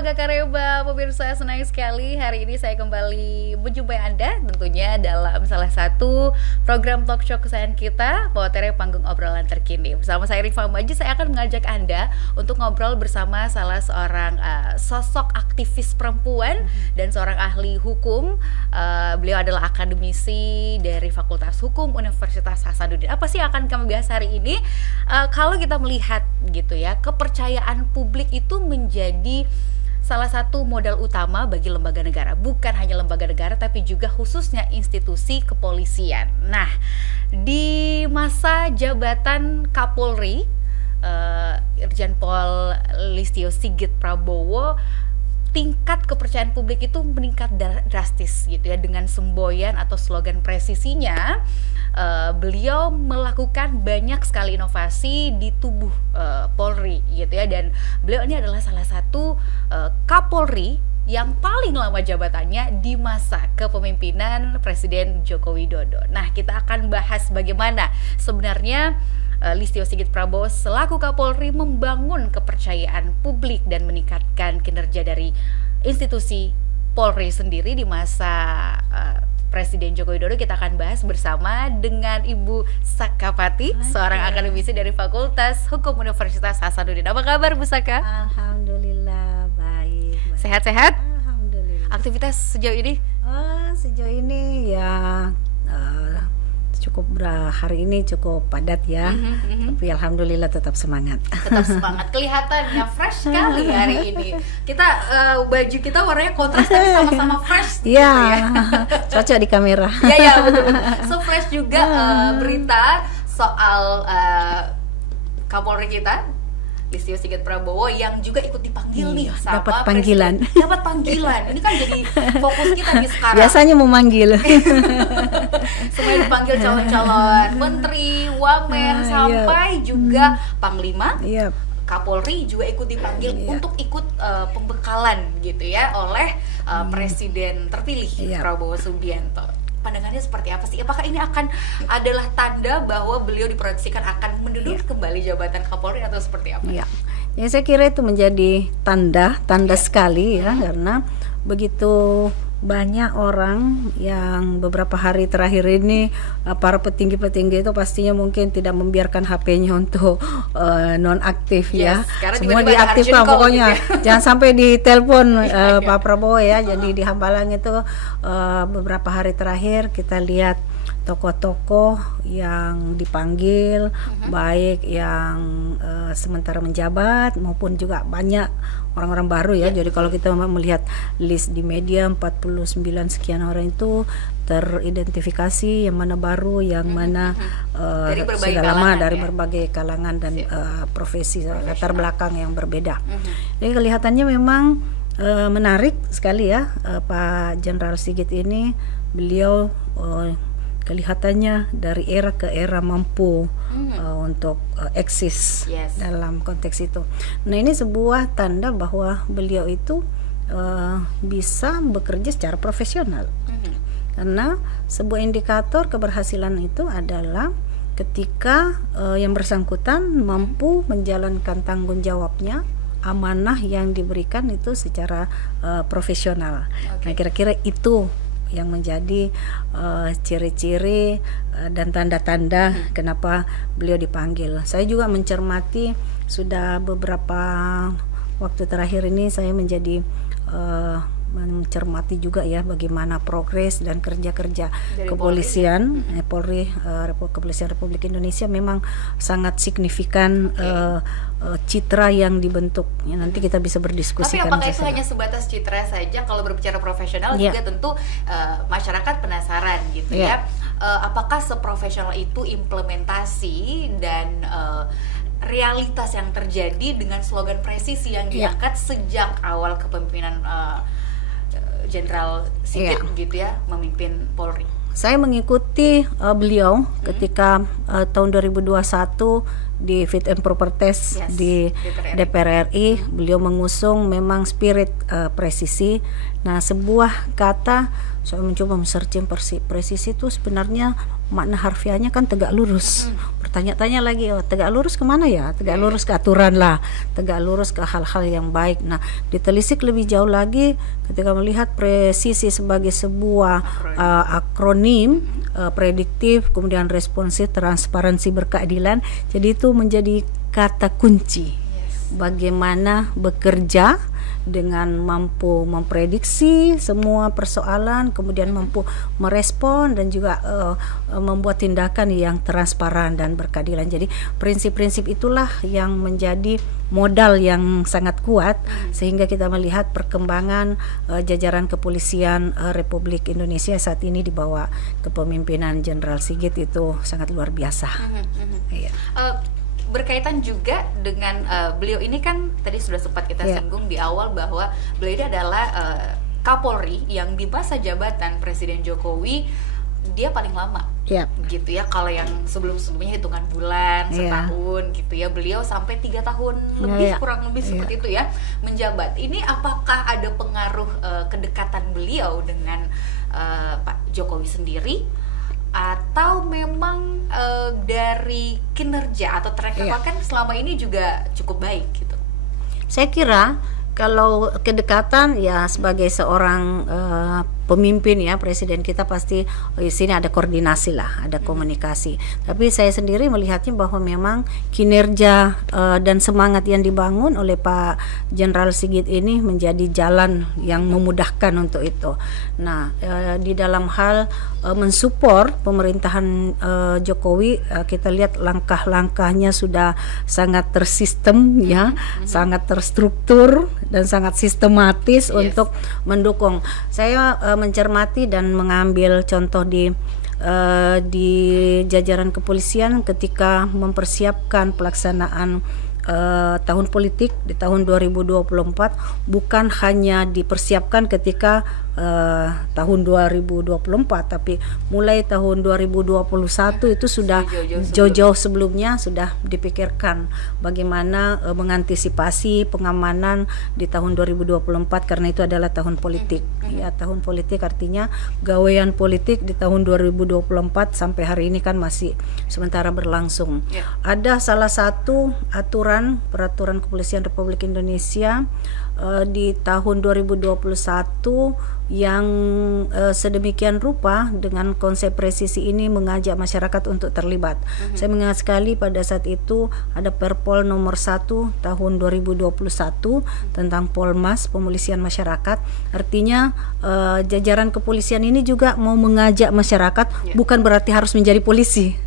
Aga Kareba, pemirsa, senang sekali hari ini saya kembali menjumpai Anda tentunya dalam salah satu program talk show kesayangan kita, Potere Panggung Obrolan Terkini. Bersama saya Rifa Maji, saya akan mengajak Anda untuk ngobrol bersama salah seorang sosok aktivis perempuan dan seorang ahli hukum. Beliau adalah akademisi dari Fakultas Hukum Universitas Hasanuddin. Apa sih yang akan kami bahas hari ini? Kalau kita melihat gitu ya, kepercayaan publik itu menjadi salah satu modal utama bagi lembaga negara. Bukan hanya lembaga negara, tapi juga khususnya institusi kepolisian. Nah, di masa jabatan Kapolri, Irjen Pol Listio Sigit Prabowo, tingkat kepercayaan publik itu meningkat drastis gitu ya. Dengan semboyan atau slogan presisinya, beliau melakukan banyak sekali inovasi di tubuh Polri gitu ya, dan beliau ini adalah salah satu Kapolri yang paling lama jabatannya di masa kepemimpinan Presiden Joko Widodo. Nah, kita akan bahas bagaimana sebenarnya Listio Sigit Prabowo selaku Kapolri membangun kepercayaan publik dan meningkatkan kinerja dari institusi Polri sendiri di masa Presiden Joko Widodo. Kita akan bahas bersama dengan Ibu Sakapati, seorang akademisi dari Fakultas Hukum Universitas Hasanuddin. Apa kabar Bu Saka? Alhamdulillah baik. Sehat-sehat? Alhamdulillah. Aktivitas sejauh ini? Sejauh ini ya cukup hari ini cukup padat ya. Tapi alhamdulillah tetap semangat. Tetap semangat. Kelihatannya fresh sekali hari ini. Kita baju kita warnanya kontras tapi sama-sama fresh gitu ya. Cocok di kamera. Iya betul. So fresh juga berita soal Kapolri kita Listio Sigit Prabowo yang juga ikut dipanggil nih sama dapat panggilan. Dapat panggilan. Ini kan jadi fokus kita nih sekarang. Biasanya memanggil. Semuanya dipanggil calon-calon menteri, wamen, sampai juga panglima. Kapolri juga ikut dipanggil untuk ikut pembekalan gitu ya oleh Presiden terpilih Prabowo Subianto. Pandangannya seperti apa sih? Apakah ini akan adalah tanda bahwa beliau diproyeksikan akan menduduki kembali jabatan Kapolri atau seperti apa? Ya, saya kira itu menjadi tanda sekali ya, karena begitu banyak orang yang beberapa hari terakhir ini para petinggi-petinggi itu pastinya mungkin tidak membiarkan HP-nya untuk nonaktif ya. Semua diaktifkan pokoknya. Gitu ya. Jangan sampai ditelepon Pak Prabowo ya. Jadi di Hambalang itu beberapa hari terakhir kita lihat tokoh-tokoh yang dipanggil, baik yang sementara menjabat maupun juga banyak orang-orang baru ya. Jadi kalau kita melihat list di media 49 sekian orang itu teridentifikasi yang mana baru, yang mana sudah lama dari berbagai kalangan dan profesi latar belakang yang berbeda. Jadi kelihatannya memang menarik sekali ya, Pak Jenderal Sigit ini. Beliau kelihatannya dari era ke era mampu untuk eksis dalam konteks itu. Nah, ini sebuah tanda bahwa beliau itu bisa bekerja secara profesional. Karena sebuah indikator keberhasilan itu adalah ketika yang bersangkutan mampu menjalankan tanggung jawabnya, amanah yang diberikan itu secara profesional. Nah, kira-kira itu yang menjadi ciri-ciri dan tanda-tanda kenapa beliau dipanggil. Saya juga mencermati, sudah beberapa waktu terakhir ini saya menjadi mencermati juga ya bagaimana progres dan kerja-kerja kepolisian Polri, Kepolisian Republik Indonesia memang sangat signifikan. Citra yang dibentuk ya, nanti kita bisa berdiskusi. Tapi apakah itu hanya sebatas citra saja? Kalau berbicara profesional juga tentu masyarakat penasaran gitu ya. Apakah seprofesional itu implementasi dan realitas yang terjadi dengan slogan presisi yang diangkat sejak awal kepemimpinan Jenderal Sigit gitu ya memimpin Polri? Saya mengikuti beliau ketika tahun 2021 di Fit and Proper Test di DPR RI. Beliau mengusung memang spirit presisi. Nah, sebuah kata saya mencoba men-searching presisi itu sebenarnya makna harfiahnya kan tegak lurus. Bertanya-tanya lagi, oh, tegak lurus kemana ya? Tegak lurus ke aturan lah, tegak lurus ke hal-hal yang baik. Nah, ditelisik lebih jauh lagi ketika melihat presisi sebagai sebuah akronim, prediktif, kemudian responsif, transparansi, berkeadilan. Jadi itu menjadi kata kunci bagaimana bekerja dengan mampu memprediksi semua persoalan, kemudian mampu merespon dan juga membuat tindakan yang transparan dan berkeadilan. Jadi prinsip-prinsip itulah yang menjadi modal yang sangat kuat sehingga kita melihat perkembangan jajaran kepolisian Republik Indonesia saat ini di bawah kepemimpinan Jenderal Sigit itu sangat luar biasa. Iya. Berkaitan juga dengan beliau ini kan tadi sudah sempat kita singgung di awal bahwa beliau ini adalah Kapolri yang di masa jabatan Presiden Jokowi dia paling lama, gitu ya. Kalau yang sebelum-sebelumnya hitungan bulan, setahun, gitu ya. Beliau sampai 3 tahun lebih, kurang lebih seperti itu ya menjabat. Ini apakah ada pengaruh kedekatan beliau dengan Pak Jokowi sendiri? Atau memang dari kinerja atau track record kan selama ini juga cukup baik gitu? Saya kira kalau kedekatan ya sebagai seorang pemimpin ya, presiden kita pasti di sini ada koordinasi lah, ada komunikasi. Tapi saya sendiri melihatnya bahwa memang kinerja dan semangat yang dibangun oleh Pak Jenderal Sigit ini menjadi jalan yang memudahkan untuk itu. Nah, di dalam hal mensupport pemerintahan Jokowi, kita lihat langkah-langkahnya sudah sangat tersistem ya, sangat terstruktur dan sangat sistematis untuk mendukung. Saya mencermati dan mengambil contoh di jajaran kepolisian ketika mempersiapkan pelaksanaan tahun politik di tahun 2024, bukan hanya dipersiapkan ketika tahun 2024, tapi mulai tahun 2021 itu sudah jauh-jauh sebelumnya sudah dipikirkan bagaimana mengantisipasi pengamanan di tahun 2024 karena itu adalah tahun politik. Ya, tahun politik artinya gawean politik di tahun 2024 sampai hari ini kan masih sementara berlangsung. Ada salah satu peraturan kepolisian Republik Indonesia di tahun 2021 yang sedemikian rupa dengan konsep presisi ini mengajak masyarakat untuk terlibat. Saya mengingat sekali pada saat itu ada Perpol nomor 1 tahun 2021 tentang Polmas, pemolisian masyarakat. Artinya jajaran kepolisian ini juga mau mengajak masyarakat, bukan berarti harus menjadi polisi,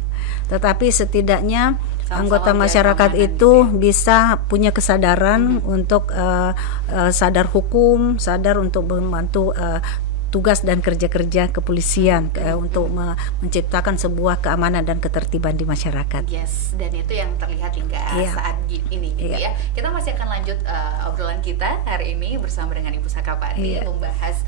tetapi setidaknya anggota masyarakat itu bisa punya kesadaran untuk sadar hukum, sadar untuk membantu tugas dan kerja-kerja kepolisian untuk menciptakan sebuah keamanan dan ketertiban di masyarakat. Yes, dan itu yang terlihat hingga saat ini gitu ya. Kita masih akan lanjut obrolan kita hari ini bersama dengan Ibu Sakapati membahas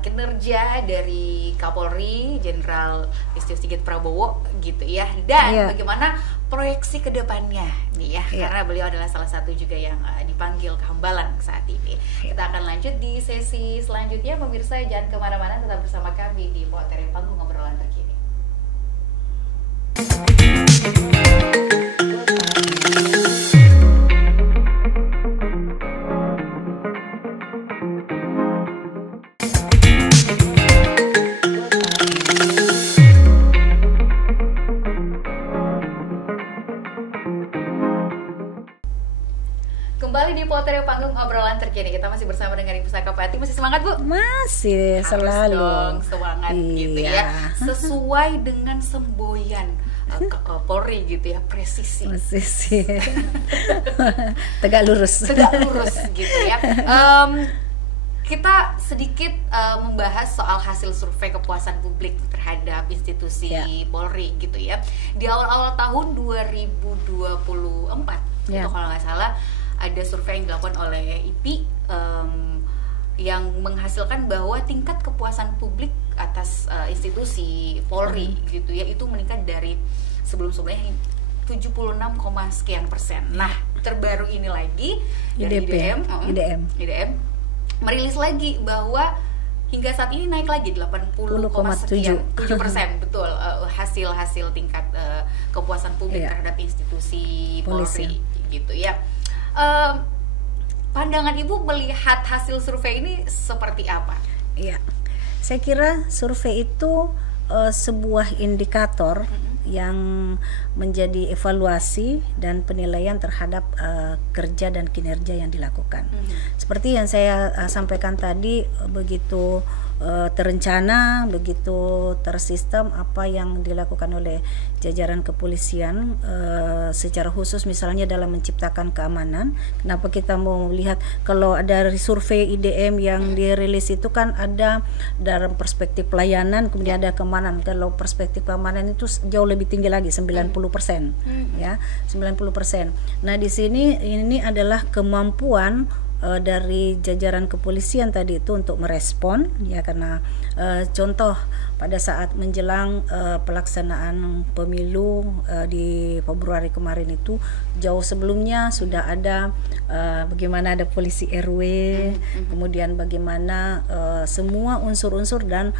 kinerja dari Kapolri Jenderal Listio Sigit Prabowo gitu ya, dan bagaimana proyeksi ke depannya nih ya, karena beliau adalah salah satu juga yang dipanggil ke Hambalang saat ini. Kita akan lanjut di sesi selanjutnya, pemirsa jangan kemana-mana, tetap bersama kami di Poteri Panggung Obrolan Terkini. Kembali di Poteri Panggung Obrolan Terkini, kita masih bersama dengan Ibu Sakapati. Masih semangat, Bu? Masih, selalu. Harus dong, semangat gitu ya. Sesuai dengan semboyan Polri gitu ya, presisi. Tegak lurus. Tegak lurus gitu ya. Kita sedikit membahas soal hasil survei kepuasan publik terhadap institusi Polri gitu ya. Di awal-awal tahun 2024 itu kalau nggak salah ada survei yang dilakukan oleh IPI yang menghasilkan bahwa tingkat kepuasan publik atas institusi Polri gitu ya itu meningkat dari sebelum-sebelumnya 76, sekian persen. Nah, terbaru ini lagi dari IDM merilis lagi bahwa hingga saat ini naik lagi 80,7%, betul, hasil tingkat kepuasan publik terhadap institusi Polri gitu ya. Pandangan Ibu melihat hasil survei ini seperti apa? Iya, saya kira survei itu sebuah indikator yang menjadi evaluasi dan penilaian terhadap kerja dan kinerja yang dilakukan. Seperti yang saya sampaikan tadi, begitu terencana, begitu tersistem apa yang dilakukan oleh jajaran kepolisian, secara khusus misalnya dalam menciptakan keamanan. Kenapa kita mau melihat, kalau ada survei IDM yang dirilis itu kan ada dalam perspektif pelayanan, kemudian ada keamanan. Kalau perspektif keamanan itu jauh lebih tinggi lagi, 90%, ya, 90%. Nah, di sini ini adalah kemampuan dari jajaran kepolisian tadi itu untuk merespon, ya, karena contoh pada saat menjelang pelaksanaan pemilu di Februari kemarin itu, jauh sebelumnya sudah ada bagaimana ada polisi RW, kemudian bagaimana semua unsur-unsur dan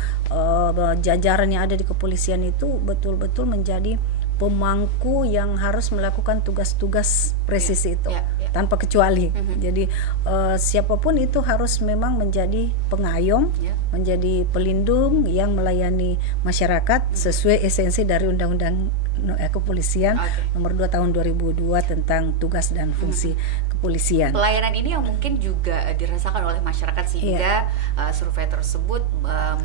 jajaran yang ada di kepolisian itu betul-betul menjadi pemangku yang harus melakukan tugas-tugas presisi itu tanpa kecuali. Jadi siapapun itu harus memang menjadi pengayom, menjadi pelindung yang melayani masyarakat sesuai esensi dari Undang-Undang Kepolisian nomor 2 tahun 2002 tentang tugas dan fungsi kepolisian. Pelayanan ini yang mungkin juga dirasakan oleh masyarakat sehingga survei tersebut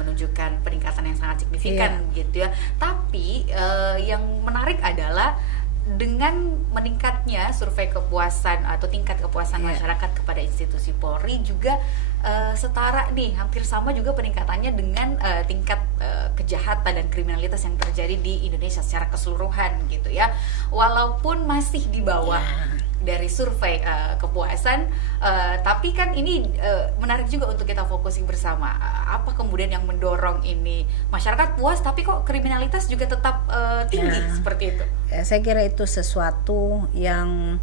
menunjukkan peningkatan yang sangat signifikan gitu ya. Tapi yang menarik adalah dengan meningkatnya survei kepuasan atau tingkat kepuasan masyarakat kepada institusi Polri juga setara nih, hampir sama juga peningkatannya dengan tingkat kejahatan dan kriminalitas yang terjadi di Indonesia secara keseluruhan gitu ya. Walaupun masih di bawah dari survei kepuasan, tapi kan ini menarik juga untuk kita fokusin bersama. Apa kemudian yang mendorong ini masyarakat puas tapi kok kriminalitas juga tetap tinggi seperti itu? Saya kira itu sesuatu yang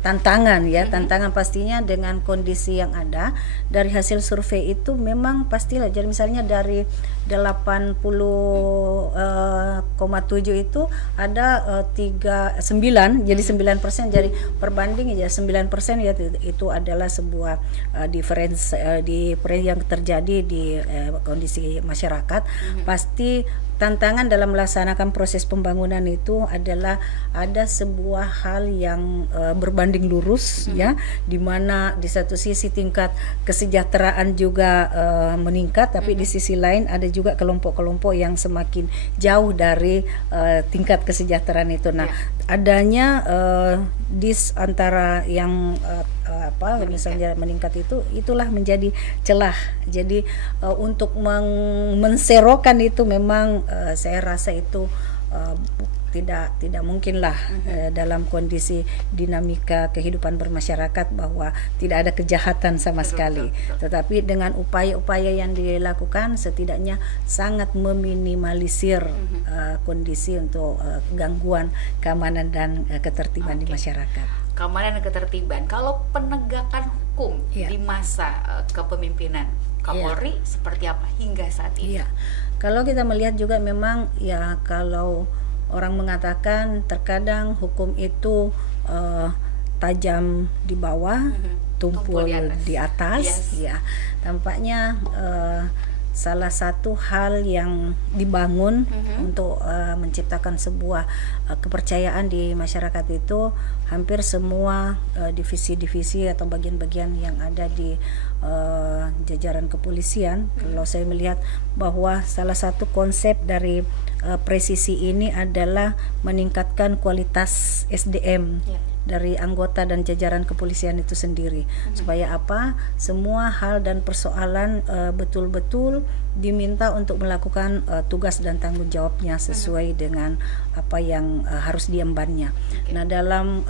tantangan ya, tantangan pastinya dengan kondisi yang ada. Dari hasil survei itu memang pastilah, jadi misalnya dari 80,7 itu ada 9, jadi 9%, jadi perbanding ya 9% ya, itu adalah sebuah difference yang terjadi di kondisi masyarakat. Pasti tantangan dalam melaksanakan proses pembangunan itu adalah ada sebuah hal yang berbanding lurus ya, di mana di satu sisi tingkat kesejahteraan juga meningkat, tapi di sisi lain ada juga kelompok-kelompok yang semakin jauh dari tingkat kesejahteraan itu. Nah, adanya antara yang misalnya meningkat itu, itulah menjadi celah. Jadi untuk menserokan itu memang saya rasa itu tidak mungkinlah dalam kondisi dinamika kehidupan bermasyarakat bahwa tidak ada kejahatan sama sekali. Tetapi dengan upaya-upaya yang dilakukan setidaknya sangat meminimalisir kondisi untuk gangguan keamanan dan ketertiban di masyarakat. Keamanan dan ketertiban. Kalau penegakan hukum di masa kepemimpinan Kapolri seperti apa hingga saat ini? Kalau kita melihat juga memang ya, kalau orang mengatakan terkadang hukum itu tajam di bawah, tumpul di atas. Ya, tampaknya salah satu hal yang dibangun untuk menciptakan sebuah kepercayaan di masyarakat itu hampir semua divisi-divisi atau bagian-bagian yang ada di jajaran kepolisian. Kalau saya melihat bahwa salah satu konsep dari presisi ini adalah meningkatkan kualitas SDM dari anggota dan jajaran kepolisian itu sendiri, supaya apa, semua hal dan persoalan betul-betul diminta untuk melakukan tugas dan tanggung jawabnya sesuai dengan apa yang harus diembannya. Nah, dalam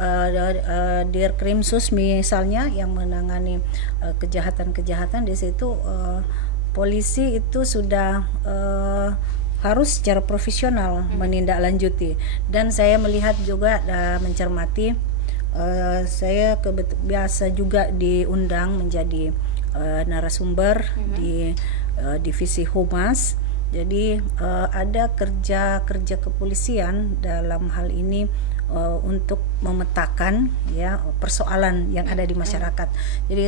Dirkrimsus misalnya yang menangani kejahatan-kejahatan, di situ polisi itu sudah harus secara profesional menindaklanjuti. Dan saya melihat juga saya biasa juga diundang menjadi narasumber di divisi Humas. Jadi ada kerja kepolisian dalam hal ini untuk memetakan ya persoalan yang ada di masyarakat. Jadi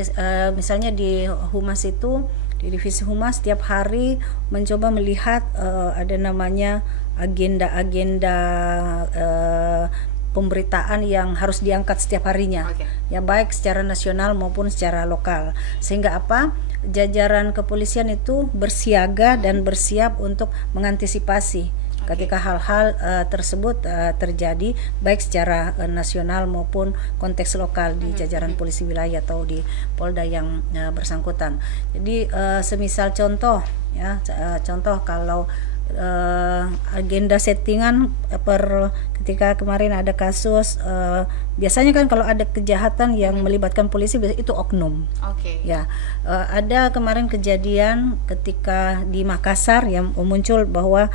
misalnya di Humas itu, di divisi Humas setiap hari mencoba melihat ada namanya agenda-agenda pemberitaan yang harus diangkat setiap harinya, ya baik secara nasional maupun secara lokal, sehingga apa, jajaran kepolisian itu bersiaga dan bersiap untuk mengantisipasi ketika hal-hal tersebut terjadi, baik secara nasional maupun konteks lokal di jajaran polisi wilayah atau di Polda yang bersangkutan. Jadi semisal contoh ya, contoh kalau agenda settingan ketika kemarin ada kasus, biasanya kan kalau ada kejahatan yang melibatkan polisi itu oknum. Ya, ada kemarin kejadian ketika di Makassar yang muncul bahwa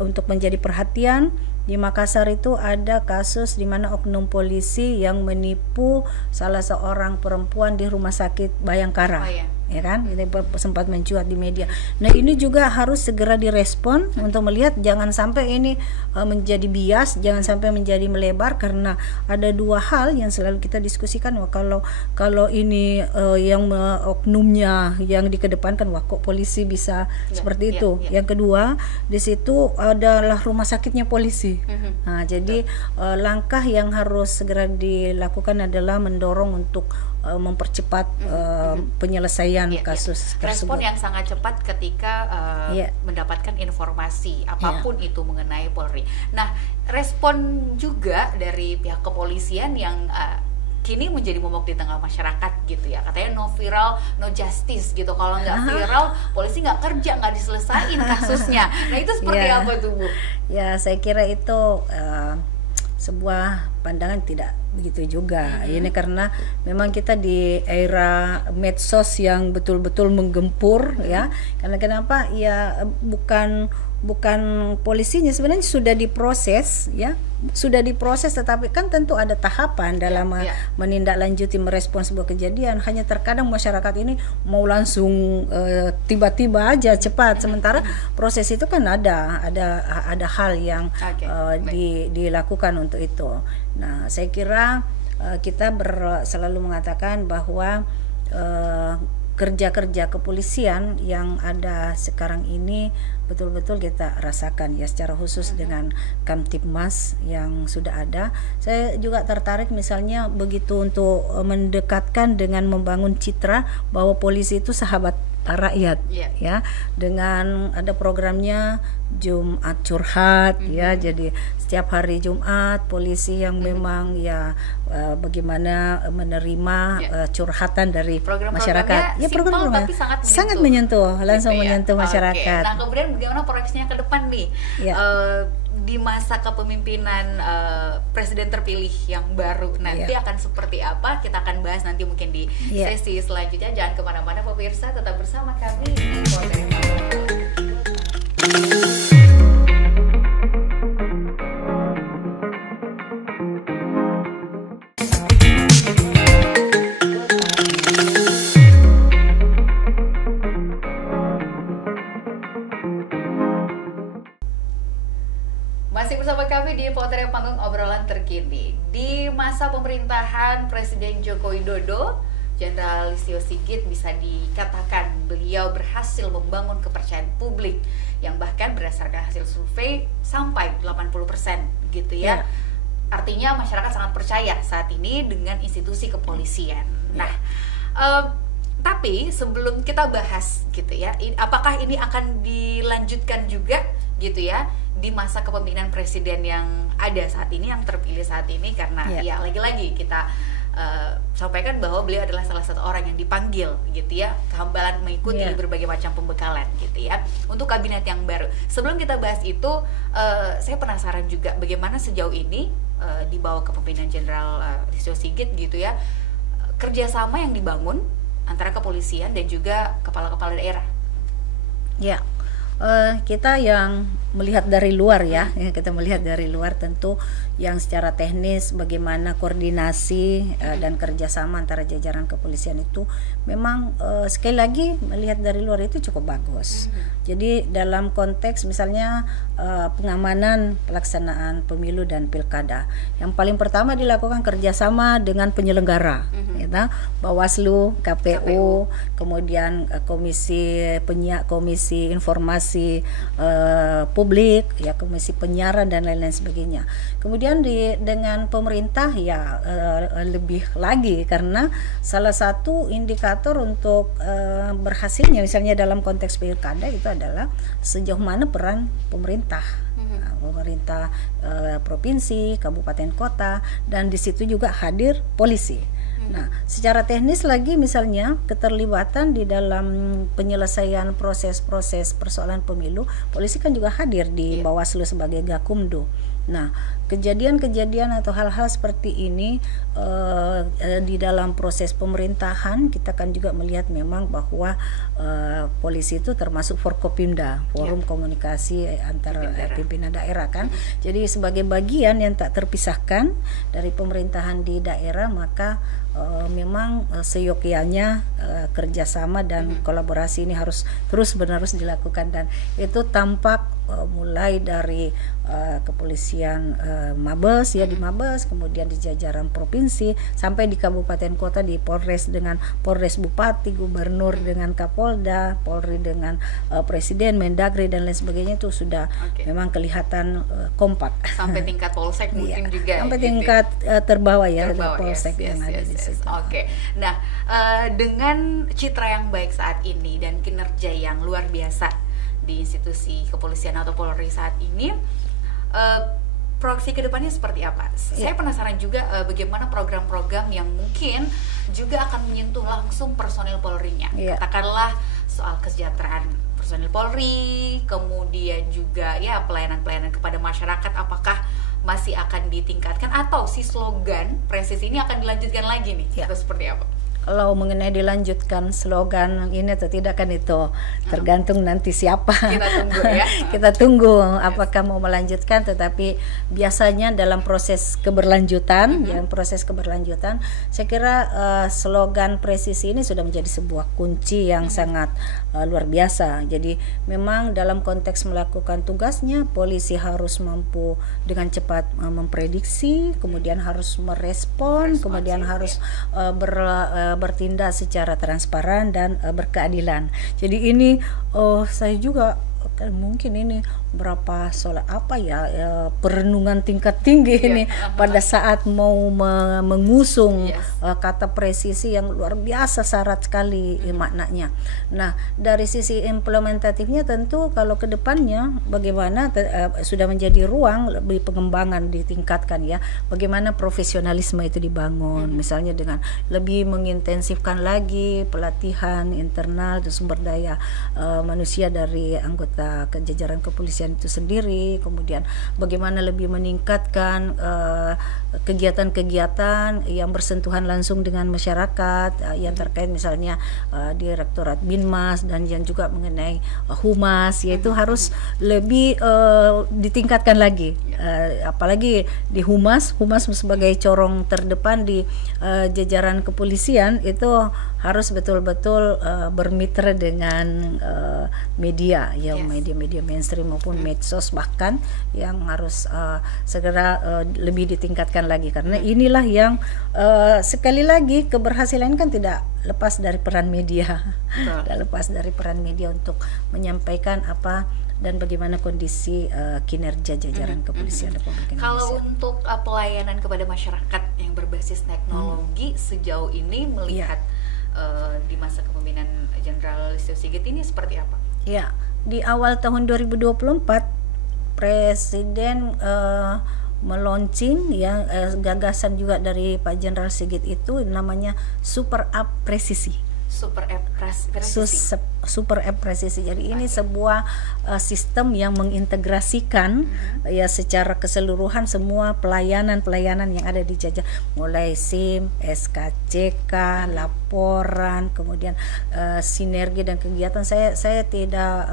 untuk menjadi perhatian, di Makassar itu ada kasus di mana oknum polisi yang menipu salah seorang perempuan di rumah sakit Bayangkara. Ya kan, ini sempat mencuat di media. Nah, ini juga harus segera direspon untuk melihat jangan sampai ini menjadi bias, jangan sampai menjadi melebar, karena ada dua hal yang selalu kita diskusikan. Wah, kalau ini yang oknumnya yang dikedepankan, wah kok polisi bisa seperti itu. Yang kedua, di situ adalah rumah sakitnya polisi. Nah, jadi langkah yang harus segera dilakukan adalah mendorong untuk mempercepat penyelesaian kasus tersebut. Respon yang sangat cepat ketika mendapatkan informasi apapun itu mengenai Polri. Nah, respon juga dari pihak kepolisian yang kini menjadi momok di tengah masyarakat gitu ya, katanya no viral no justice gitu, kalau nggak viral polisi nggak kerja, nggak diselesain kasusnya. Nah, itu seperti apa tuh Bu? Ya, saya kira itu sebuah pandangan tidak begitu juga. Ini karena memang kita di era medsos yang betul-betul menggempur ya. Karena kenapa? Ya bukan polisinya sebenarnya sudah diproses ya. Sudah diproses, tetapi kan tentu ada tahapan dalam menindaklanjuti merespon sebuah kejadian. Hanya terkadang masyarakat ini mau langsung tiba-tiba aja cepat, sementara proses itu kan ada hal yang dilakukan untuk itu. Nah, saya kira kita selalu mengatakan bahwa kerja-kerja kepolisian yang ada sekarang ini betul-betul kita rasakan ya, secara khusus dengan Kamtibmas yang sudah ada. Saya juga tertarik misalnya begitu untuk mendekatkan dengan membangun citra bahwa polisi itu sahabat rakyat ya, dengan ada programnya Jumat Curhat ya. Jadi setiap hari Jumat polisi yang memang bagaimana menerima curhatan dari masyarakat. Ya, program-programnya sangat menyentuh, langsung menyentuh masyarakat. Nah, kemudian bagaimana proyeksinya ke depan nih? Di masa kepemimpinan presiden terpilih yang baru nanti akan seperti apa? Kita akan bahas nanti mungkin di sesi selanjutnya. Jangan kemana-mana pemirsa, tetap bersama kami di Polres Masih bersama kami di Potret Panggung Obrolan Terkini. Di masa pemerintahan Presiden Joko Widodo, Jenderal Listio Sigit bisa dikatakan beliau berhasil membangun kepercayaan publik yang bahkan berdasarkan hasil survei sampai 80% gitu ya. Artinya masyarakat sangat percaya saat ini dengan institusi kepolisian. Nah, tapi sebelum kita bahas gitu ya, apakah ini akan dilanjutkan juga gitu ya di masa kepemimpinan presiden yang ada saat ini, yang terpilih saat ini, karena ya lagi-lagi kita sampaikan bahwa beliau adalah salah satu orang yang dipanggil gitu ya, kehambalan mengikuti berbagai macam pembekalan gitu ya untuk kabinet yang baru. Sebelum kita bahas itu, saya penasaran juga bagaimana sejauh ini di bawah kepemimpinan Jenderal Listio Sigit gitu ya, kerjasama yang dibangun antara kepolisian dan juga kepala-kepala daerah. Ya, Kita yang melihat dari luar ya, kita melihat dari luar tentu yang secara teknis bagaimana koordinasi dan kerjasama antara jajaran kepolisian itu memang sekali lagi melihat dari luar itu cukup bagus. Jadi dalam konteks misalnya pengamanan pelaksanaan pemilu dan pilkada, yang paling pertama dilakukan kerjasama dengan penyelenggara, ya, Bawaslu, KPU, kemudian komisi informasi publik, ya, komisi penyiaran dan lain-lain sebagainya. Kemudian dengan pemerintah ya lebih lagi, karena salah satu indikator untuk berhasilnya misalnya dalam konteks pilkada itu adalah sejauh mana peran pemerintah. Pemerintah provinsi, kabupaten, kota, dan di situ juga hadir polisi. Nah, secara teknis lagi misalnya keterlibatan di dalam penyelesaian proses-proses persoalan pemilu, polisi kan juga hadir di Bawaslu sebagai Gakumdu. Nah, kejadian-kejadian atau hal-hal seperti ini di dalam proses pemerintahan kita kan juga melihat memang bahwa polisi itu termasuk Forkopimda, Forum Komunikasi antara pimpinan daerah kan. Jadi sebagai bagian yang tak terpisahkan dari pemerintahan di daerah, maka memang seyogyanya kerjasama dan kolaborasi ini harus terus-menerus dilakukan, dan itu tampak mulai dari kepolisian Mabes ya, di Mabes, kemudian di jajaran provinsi sampai di kabupaten kota, di Polres dengan Polres, Bupati, Gubernur dengan Kapolda, Polri dengan Presiden, Mendagri dan lain sebagainya, itu sudah memang kelihatan kompak sampai tingkat polsek mungkin juga sampai gitu. tingkat terbawah ya, polsek yes, yang ada di situ. Oke. Nah, dengan citra yang baik saat ini dan kinerja yang luar biasa di institusi kepolisian atau Polri saat ini, proyeksi kedepannya seperti apa? Saya penasaran juga bagaimana program-program yang mungkin juga akan menyentuh langsung personil Polri-nya. Katakanlah soal kesejahteraan personil Polri, kemudian juga ya pelayanan-pelayanan kepada masyarakat, apakah masih akan ditingkatkan atau si slogan presisi ini akan dilanjutkan lagi nih? Atau seperti apa? Kalau mengenai dilanjutkan slogan ini atau tidak kan itu tergantung nanti siapa. Kita tunggu ya. Kita tunggu apakah mau melanjutkan, tetapi biasanya dalam proses keberlanjutan, saya kira slogan presisi ini sudah menjadi sebuah kunci yang sangat luar biasa. Jadi memang dalam konteks melakukan tugasnya, polisi harus mampu dengan cepat memprediksi, kemudian harus merespon, kemudian harus bertindak secara transparan dan berkeadilan. Jadi ini saya juga mungkin ini berapa perenungan tingkat tinggi ini pada saat mau mengusung kata presisi yang luar biasa, syarat sekali maknanya. Nah, dari sisi implementatifnya tentu kalau ke depannya bagaimana sudah menjadi ruang lebih pengembangan ditingkatkan ya, bagaimana profesionalisme itu dibangun, misalnya dengan lebih mengintensifkan lagi pelatihan internal dan sumber daya manusia dari anggota jajaran kepolisian itu sendiri, kemudian bagaimana lebih meningkatkan kegiatan-kegiatan yang bersentuhan langsung dengan masyarakat yang terkait misalnya Direktorat Binmas dan yang juga mengenai humas, yaitu harus lebih ditingkatkan lagi, apalagi di humas sebagai corong terdepan di jajaran kepolisian itu harus betul-betul bermitra dengan media ya, media-media mainstream maupun medsos bahkan, yang harus segera lebih ditingkatkan lagi, karena inilah yang sekali lagi keberhasilan kan tidak lepas dari peran media, tidak lepas dari peran media untuk menyampaikan apa dan bagaimana kondisi kinerja jajaran kepolisian Republik Indonesia. Kalau untuk pelayanan kepada masyarakat yang berbasis teknologi sejauh ini melihat di masa kepemimpinan Jenderal Listio Sigit ini seperti apa? Ya, di awal tahun 2024 Presiden meluncing gagasan juga dari Pak Jenderal Sigit itu namanya Super App Presisi. super app presisi. Jadi ini sebuah sistem yang mengintegrasikan ya secara keseluruhan semua pelayanan yang ada di Jajar, mulai SIM, SKCK, laporan, kemudian sinergi dan kegiatan. Saya tidak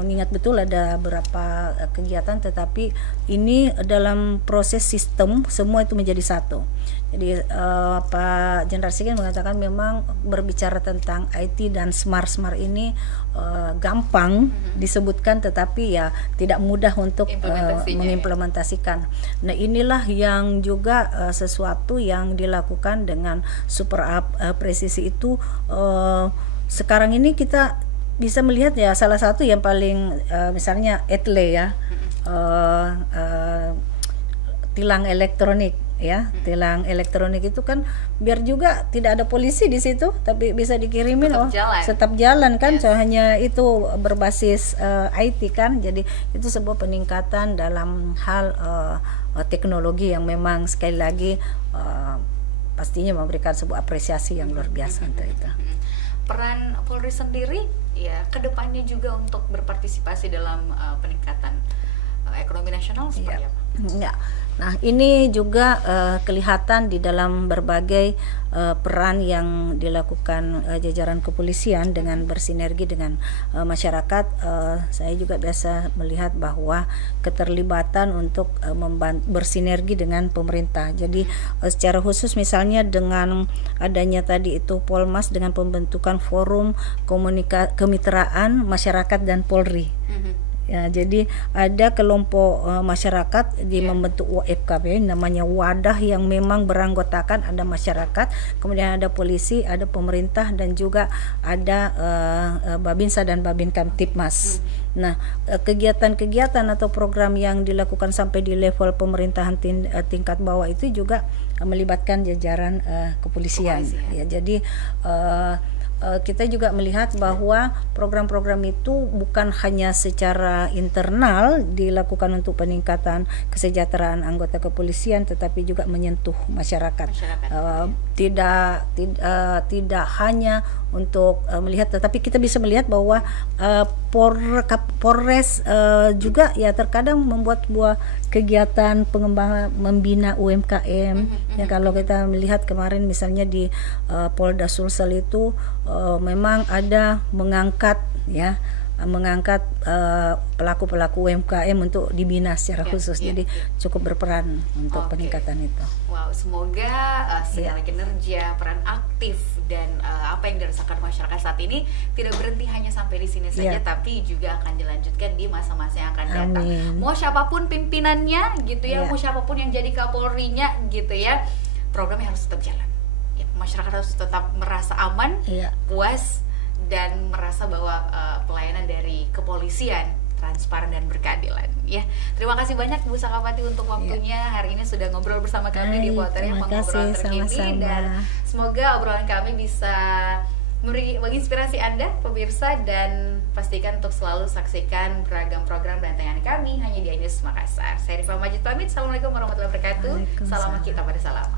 mengingat betul ada berapa kegiatan, tetapi ini dalam proses sistem semua itu menjadi satu. Jadi Pak Jenderal Sigit mengatakan memang berbicara tentang IT dan smart ini gampang disebutkan, tetapi ya tidak mudah untuk mengimplementasikan. Nah, inilah yang juga sesuatu yang dilakukan dengan super app presisi itu. Sekarang ini kita bisa melihat ya, salah satu yang paling misalnya ETLE ya, tilang elektronik ya. Tilang elektronik itu kan biar juga tidak ada polisi di situ, tapi bisa dikirimin tetap jalan kan. Hanya itu berbasis IT kan. Jadi itu sebuah peningkatan dalam hal teknologi yang memang sekali lagi pastinya memberikan sebuah apresiasi yang luar biasa untuk itu. Peran Polri sendiri ya kedepannya juga untuk berpartisipasi dalam peningkatan ekonomi nasional seperti apa? Ya. Nah, ini juga kelihatan di dalam berbagai peran yang dilakukan jajaran kepolisian dengan bersinergi dengan masyarakat. Saya juga biasa melihat bahwa keterlibatan untuk bersinergi dengan pemerintah. Jadi secara khusus misalnya dengan adanya tadi itu Polmas dengan pembentukan forum kemitraan masyarakat dan Polri. Ya, jadi ada kelompok masyarakat membentuk WFKB, namanya wadah yang memang beranggotakan ada masyarakat, kemudian ada polisi, ada pemerintah, dan juga ada Babinsa dan Babin Kamtipmas. Nah, kegiatan-kegiatan atau program yang dilakukan sampai di level pemerintahan tingkat bawah itu juga melibatkan jajaran kepolisian. Ya, jadi kita juga melihat bahwa program-program itu bukan hanya secara internal dilakukan untuk peningkatan kesejahteraan anggota kepolisian, tetapi juga menyentuh masyarakat. Tidak hanya untuk melihat, tetapi kita bisa melihat bahwa Polres juga ya terkadang membuat sebuah kegiatan pengembangan membina UMKM. Ya, kalau kita melihat kemarin misalnya di Polda Sulsel itu memang ada mengangkat pelaku-pelaku UMKM untuk dibina secara khusus. Jadi cukup berperan untuk peningkatan itu. Wow, semoga segala kinerja, peran aktif dan apa yang dirasakan masyarakat saat ini tidak berhenti hanya sampai di sini saja, tapi juga akan dilanjutkan di masa-masa yang akan datang. Mau siapapun pimpinannya gitu ya, mau siapapun yang jadi Kapolrinya gitu ya, programnya harus tetap jalan. Ya, masyarakat harus tetap merasa aman, puas, dan merasa bahwa pelayanan dari kepolisian transparan dan berkeadilan. Ya, terima kasih banyak Bu Sakawati untuk waktunya hari ini sudah ngobrol bersama kami di Poternya Pengobrolan Terkini, dan semoga obrolan kami bisa memberi inspirasi Anda pemirsa, dan pastikan untuk selalu saksikan beragam program dan tayangan kami hanya di iNews Makassar. Saya Rifa Majid pamit. Assalamualaikum warahmatullahi wabarakatuh. Salam kita pada salam.